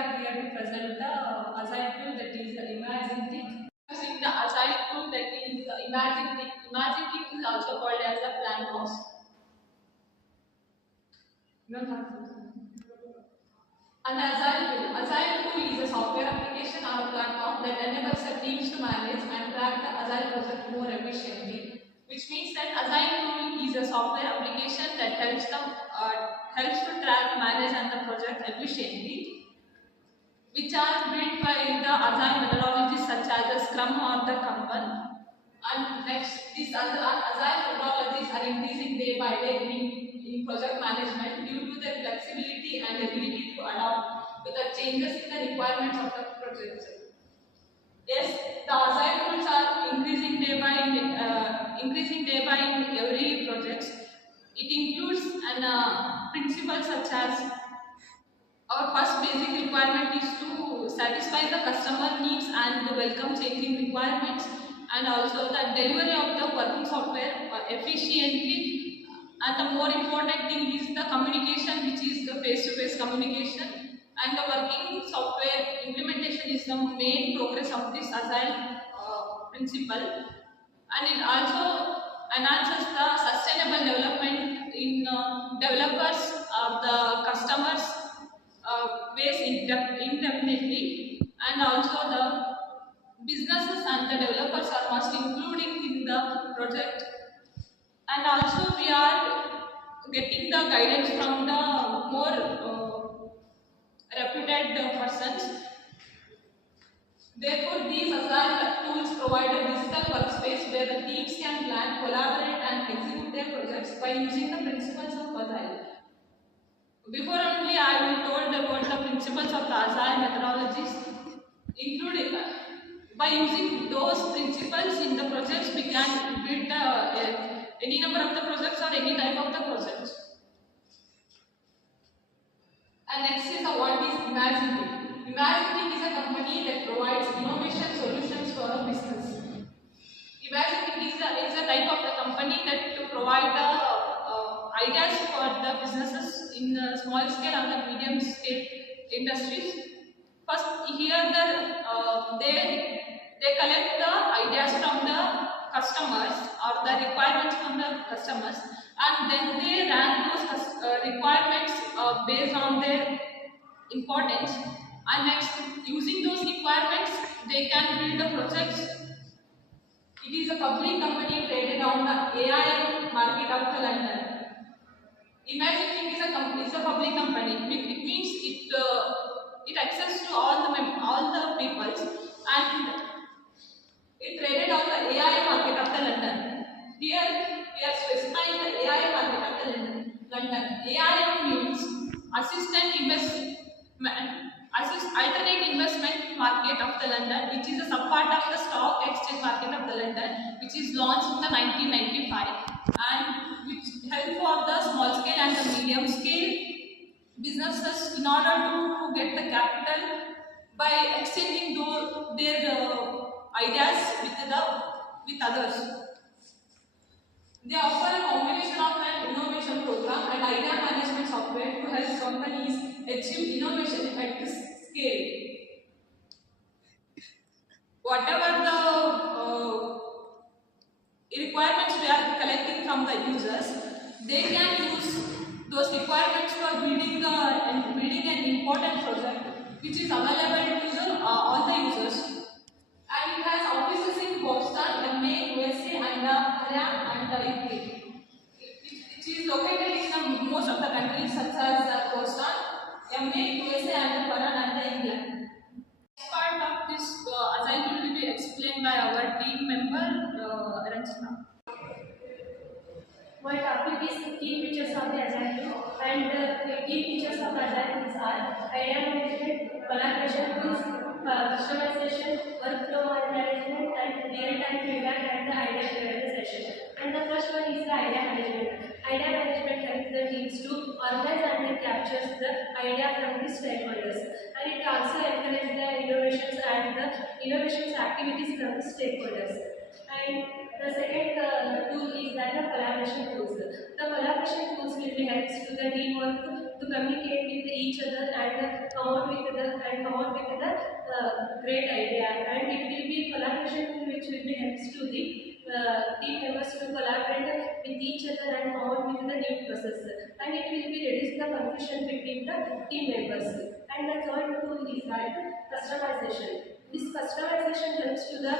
are here to present the Agile tool that is Imagintik. Using the Agile tool that is Imagintik. Imagintik is also called as the plan house. An Agile tool is a software application or a platform that enables the teams to manage and track the Agile project more efficiently. Which means that Agile tool is a software application that helps to track, manage, and the project efficiently, which are built by the Agile methodologies such as the Scrum or the Kanban. And next, these Agile methodologies are increasing day by day in project management due to their flexibility and ability to adapt to the changes in the requirements of the project. Yes, the Agile tools are increasing day by in every project. It includes principles such as our first basic requirement is to satisfy the customer needs and welcome changing requirements, and also the delivery of the working software efficiently. And the more important thing is the communication, which is the face-to-face communication. And the working software implementation is the main progress of this Agile principle. And it also enhances the sustainable development in developers or the customers ways indefinitely, and also the businesses and the developers are must including in the project. And also we are getting the guidance from the more reputed persons. Therefore, these Agile tools provide a digital workspace where the teams can plan, collaborate, and execute their projects by using the principles of Agile. Before only I told about the principles of the Agile methodologies, including by using those principles in the projects, we can build any number of the projects or any type of the projects. And next is what is Imagintik. Imagintik is a company that provides innovation solutions for a business. Imagintik is a type of the company that to provide the ideas for the businesses in the small scale and the medium scale industries. First, here they collect the ideas from the customers or the requirements from the customers, and then they rank those requirements based on their importance. And next, using those requirements, they can build the projects. It is a public company traded on the AIM market of the London. Imagintik is a public company. It means it access to all the peoples, and it traded on the AIM market of the London. Here we are specifying the AIM market of the London. AIM means alternate investment market of the London, which is a subpart of the stock exchange market of the London, which is launched in the 1995, and which help for the small scale and the medium scale businesses in order to get the capital by exchanging their ideas with others. They offer a combination of an innovation program and idea management software to help companies achieve innovation at this scale. Whatever the requirements we are collecting from the users, they can use those requirements for building an important project which is available to all the users. And it has offices in Boston, MA, USA, and Korea and the UK. It is located in most of the countries such as Boston, MA, USA, and Korea and England. Next part of this Agile tool will be explained by our team member Ranjita. My topic is key features of the Agile tool, and the key features of the Agile tools are idea management, collaboration tools, customization, workflow management, and real-time feedback and the idea realization. And the first one is the idea management. Idea management helps the teams to organize and capture the idea from the stakeholders, and it also encourages the innovations and the innovations activities from the stakeholders. And the second tool tool is that the collaboration tools. The collaboration tools will be helps to the teamwork to communicate with each other and come out with the great idea. And it will be collaboration tool which will be helps to the team members to collaborate with each other and come out with the new process. And it will be reduce the confusion between the team members. And the third tool is that customization. This customization helps to the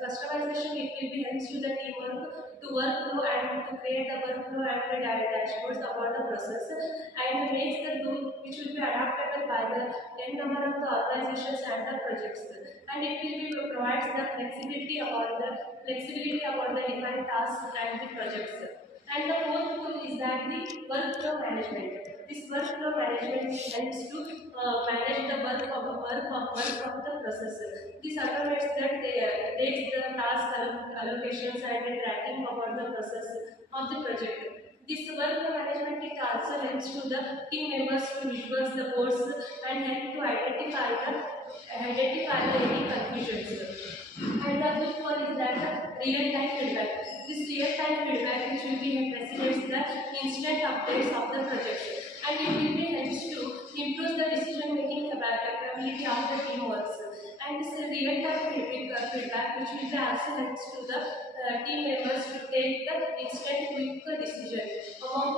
customization. It will be helps to the teamwork to workflow and to create the workflow and the dashboards about the process and makes the tool which will be adaptable by the n number of the organizations and the projects. And it will be provides the flexibility about the defined tasks and the projects. And the fourth tool is that the workflow management. This workflow management helps to manage the work of the process. This automates that takes the task allocations and the tracking about the process of the project. This workflow management it also helps to the team members to visualize the boards and help to identify the any confusions. And the fifth one is that real-time feedback. This real-time feedback which will be facilitates the instant updates of the project, and it will be helps to improve the decision-making capability of the team works. And this real-time feedback which will be also helps to the team members to take the instant quick decision about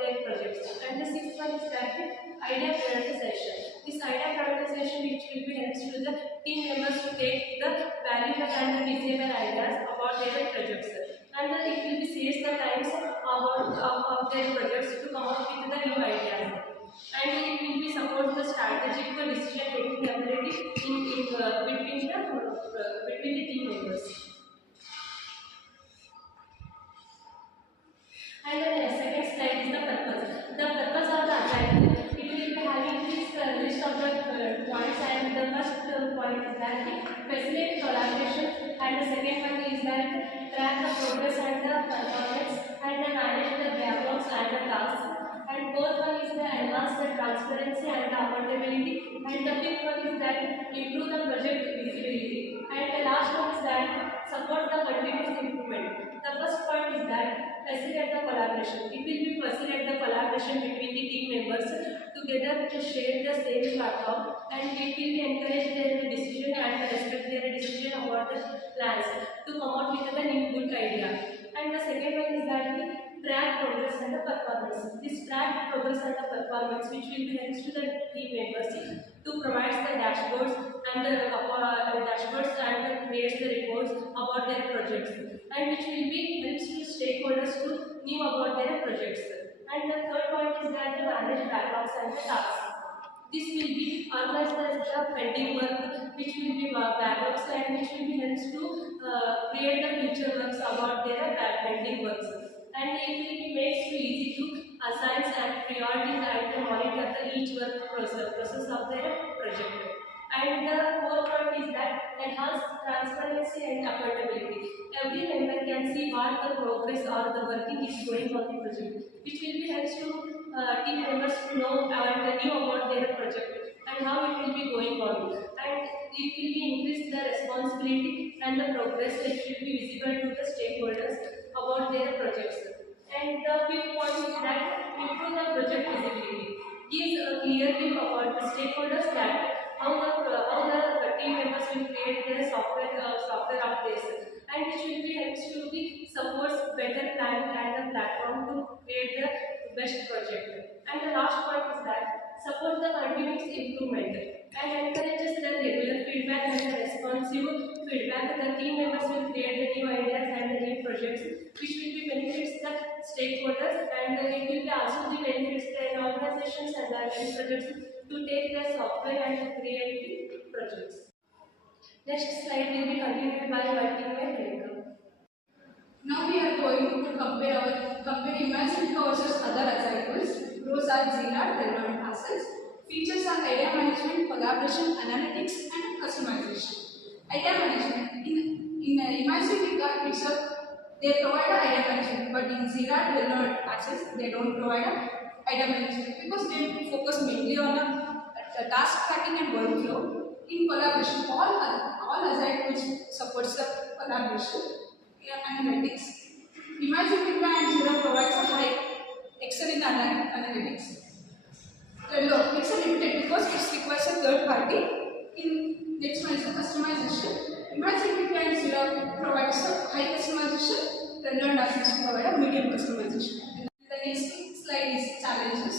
their projects. And the sixth one is that the idea prioritization. This idea prioritization which will be helps to the team members to take the valuable and the feasible ideas about their projects. And it will be saves the times of their projects to come up with the new ideas. And it will be support the strategic decision making ability between the team members. And the second slide is the purpose. The purpose of the Agile, it will be having this list of the points, and the first point is that facilitate collaboration, and the second one is that track the progress and the performance, and the manage the backlogs and the tasks. And fourth one is the enhance the transparency and the accountability, and the fifth one is that improve the project visibility, and the last one is that support the continuous improvement. The first point is that facilitate the collaboration. It will be facilitate the collaboration between the team members together to share the same platform, and it will be encourage their decision and respect their decision about the plans to come out with the new good idea. And the second one is that the track progress and the performance. This track progress and the performance which will be helps to the team members to provide the dashboards and create the reports about their projects, and which will be helps to stakeholders to know about their projects. And the third point is that to manage backlogs and the tasks. This will be organized as the pending work which will be backlogs, and which will be helps to create the future works about their pending works. And it will be makes it easy to assign and prioritize and to monitor the each work process of their project. And the fourth point is that enhance transparency and accountability. Every member can see what the progress or the working is going on the project, which will be helps to team members to know and knew about their project and how it will be going on. And it will be increase the responsibility and the progress which will be visible to the stakeholders about their projects. And the fifth point is that improve the project visibility. Gives a clear view about the stakeholders that how the team members will create their software updates, and which will be helps to be supports better planning and the platform to create the best project. And the last point is that support the continuous improvement and encourages the regular feedback and the responsive feedback. The team members will create the new ideas and the new projects, which will be benefits the stakeholders, and it will be also the benefits the organizations and the projects to take their software and create the projects. Next slide will be continued by Bhoomika Y K. Now we are going to compare Imagintik versus other Agile tools. Pros are Jira, relevant assets. Features are idea management, collaboration, analytics, and customization. Idea management in Imagintik they provide a idea management, but in Jira, relevant assets they don't provide a idea management because they focus mainly on a task tracking and workflow. In collaboration, all Agile tools supports the collaboration. analytics. Imagintik and Zero provides a high excel in analytics. Trello, it's a limited because it requires a third party. In next one is the customization. Imagintik and Zero provides a high customization. Trello and Access provide a medium customization. And the next slide is challenges.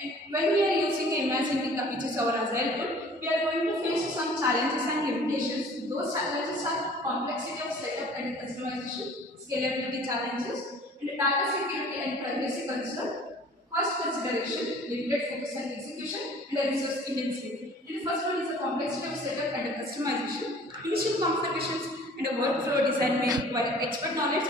And when we are using Imagintik, which is our Agile tool, we are going to face some challenges and limitations. Those challenges are complexity of setup and customization, scalability challenges, and data security and privacy concern, cost consideration, limited focus and execution, and a resource intensity. And the first one is the complexity of setup and customization. Initial configurations and a workflow design may require expert knowledge.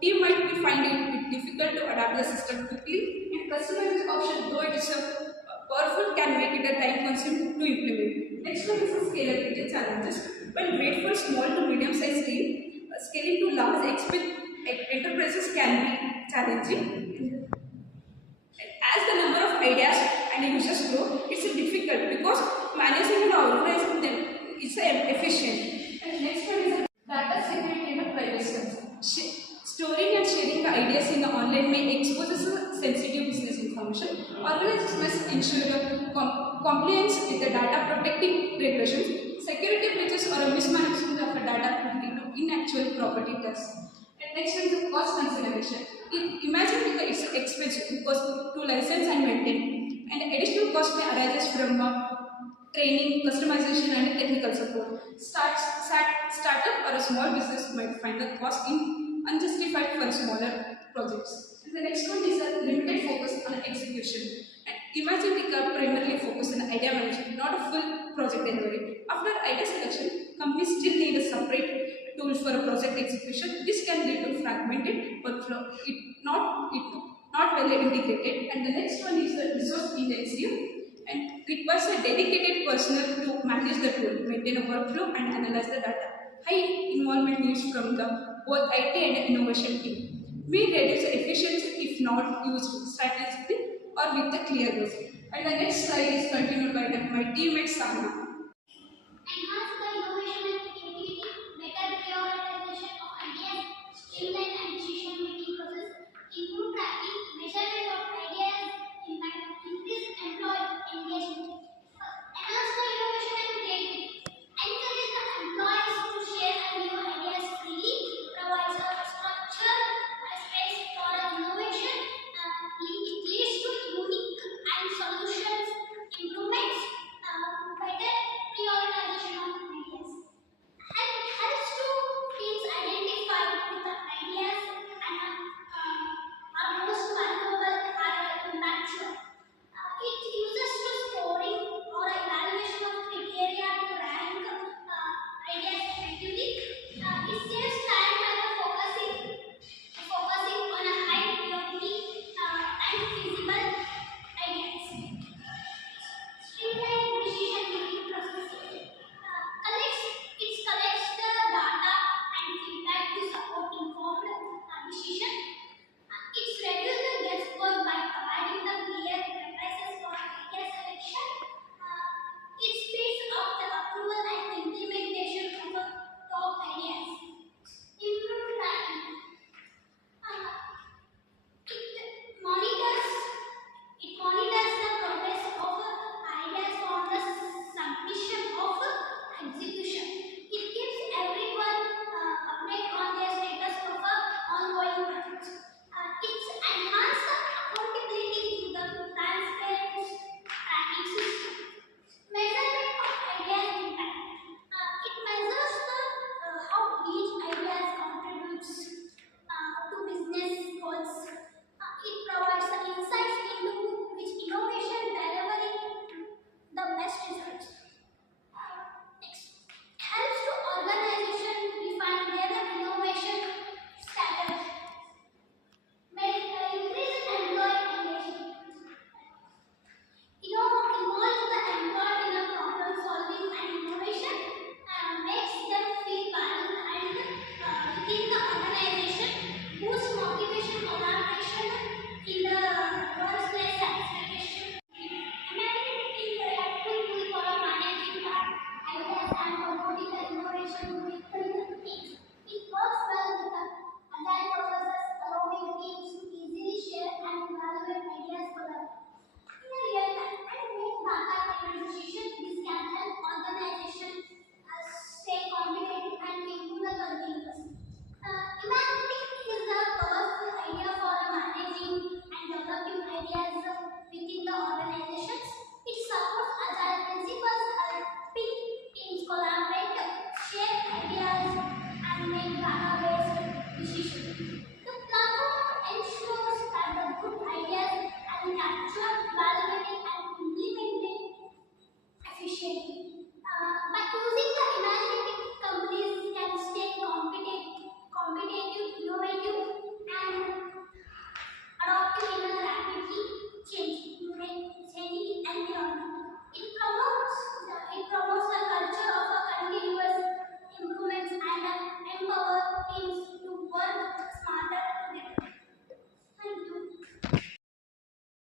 Team might be finding it difficult to adapt the system quickly, and customizing option, though it is powerful, can make it a time consuming to implement. Next one is the scalability challenges. When great for small to medium sized team, scaling to large enterprises can be challenging. As the number of ideas and users grow, it's difficult because managing and organizing them is efficient. And next one is data security and privacy concern. Storing and sharing the ideas in the online may expose sensitive business information. Organizations must ensure compliance with the data protecting regulations. Security breaches or a mismanagement of the data could lead to inactual property thefts. And next is the cost consideration. Imagine it's expensive because to license and maintain, and additional cost may arise from training, customization, and technical support. Startup or a small business might find the cost unjustified for smaller projects. And the next one is a limited focus on execution. And Imagintik primarily focus on idea management, not a full project delivery. After idea selection, companies still need a separate tool for a project execution. This can lead to fragmented workflow, not well integrated. And the next one is the resource intensive and requires a dedicated personnel to manage the tool, maintain a workflow, and analyze the data. High involvement needs from the both IT and innovation team may reduce efficiency if not used strategically or with the clear goals. And the next slide is continued by my teammate Sahana. Enhance the innovation and creativity, better prioritization of ideas, streamline and decision-making process, improve tracking, measurement of ideas, impact, increase employee engagement. Enhance the innovation and creativity, encourage the employees to share new ideas freely, provides a structure, a space for innovation, it leads to unique and solutions improvements, better prioritization of and data-based decision.